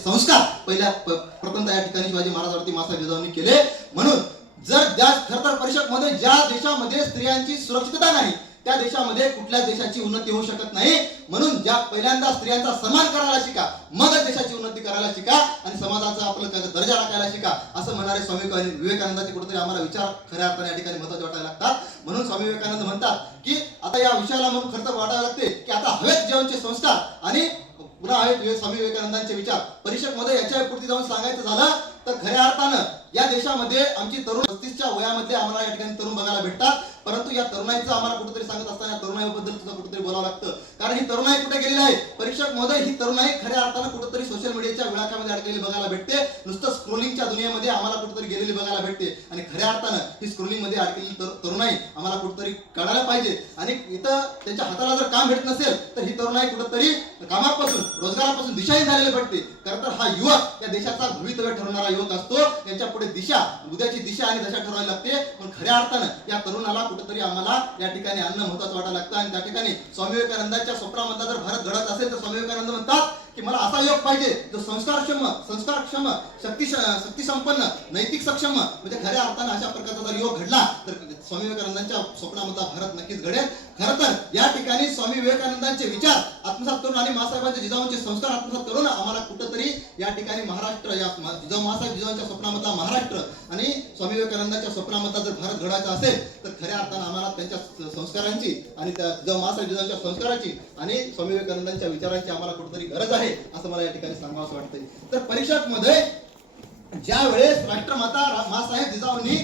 संस्कार प्रथमतः या ठिकाणी शिवाजी महाराजांवरती मासाहेब जिजाऊंनी केले. म्हणून जर खरं तर परिषदमध्ये ज्या देशामध्ये स्त्रियांची सुरक्षितता नाही त्या देशामध्ये कुठल्याच देशाची उन्नती होऊ शकत नाही. म्हणून ज्या पहिल्यांदा स्त्रियांचा सन्मान करायला शिका, मगच देशाची उन्नती करायला शिका आणि समाजाचा आपला दर्जा राखायला शिका, असं म्हणणारे स्वामी विवेकानंदाचे कुठेतरी आम्हाला विचार खऱ्या अर्थाने या ठिकाणी महत्त्वाचे वाटायला लागतात. म्हणून स्वामी विवेकानंद म्हणतात की आता या विषयाला म्हणून खरं तर वाटायला लागते की आता हवेत जीवनचे संस्कार आणि पुन्हा आहेत स्वामी विवेकानंदांचे विचार. परिषदमध्ये याच्या पुढे जाऊन सांगायचं झालं तर खऱ्या अर्थानं या देशामध्ये आमची तरुण 35च्या वयामध्ये आम्हाला या ठिकाणी तरुण बघायला भेटतात. परंतु या तरुणाईचं आम्हाला कुठेतरी सांगत असताना तरुणाईबद्दल सुद्धा कुठेतरी बोलावं लागतं. कारण ही तरुणाई कुठे गेलेली आहे? परीक्षकमध्ये ही तरुणाई खऱ्या अर्थानं कुठेतरी सोशल मीडियाच्या विळाखामध्ये अडकलेली बघायला भेटते. नुसतं स्क्रोलिंगच्या दुनियेमध्ये आम्हाला कुठेतरी गेलेली बघायला भेटते. आणि खऱ्या अर्थानं ही स्क्रोलिंगमध्ये अडकलेली तरुणाई आम्हाला कुठेतरी काढायला पाहिजे. आणि इथं त्यांच्या हाताला जर काम भेटत नसेल तर ही तरुणाई कुठेतरी कामापासून रोजगारापासून दिशाहीन झालेली भेटते. खरं तर हा युवक या देशाचा भवितव्य ठरवणारा युवक असतो. त्यांच्या पुढे दिशा, उद्याची दिशा आणि दशा ठरवायला लागते. पण खऱ्या अर्थानं या तरुणाला कुठेतरी आम्हाला या ठिकाणी आणणं महत्त्वाचं वाटायला लागतं. आणि त्या ठिकाणी स्वामी विवेकानंदांच्या स्वप्नामधला जर भारत घडत असेल तर स्वामी विवेकानंद म्हणतात की मला असा योग पाहिजे जो संस्कारक्षम शक्ती संपन्न नैतिक सक्षम, म्हणजे खऱ्या अर्थानं अशा प्रकारचा जर योग घडला तर स्वामी विवेकानंदांच्या स्वप्नामधला भारत नक्कीच घडेल. खरं तर या ठिकाणी स्वामी विवेकानंदांचे विचार आत्मसात करून आणि मासाहेबांच्या जिजाऊंचे संस्कार आत्मसात करून आम्हाला कुठेतरी या ठिकाणी महाराष्ट्र, या मासाहेब जिजाऊंच्या स्वप्नामधला महाराष्ट्र आणि स्वामी विवेकानंदांच्या स्वप्नामधला जर भारत घडायचा असेल तर खऱ्या अर्थानं आम्हाला त्यांच्या संस्कारांची आणि त्या मासाहेब जिजाऊंच्या संस्काराची आणि स्वामी विवेकानंदांच्या विचारांची आम्हाला कुठेतरी गरज आहे असं मला या ठिकाणी सांगावं असं वाटतंय. तर परिषदमध्ये ज्या वेळेस राष्ट्रमाता मासाहेब जिजाऊंनी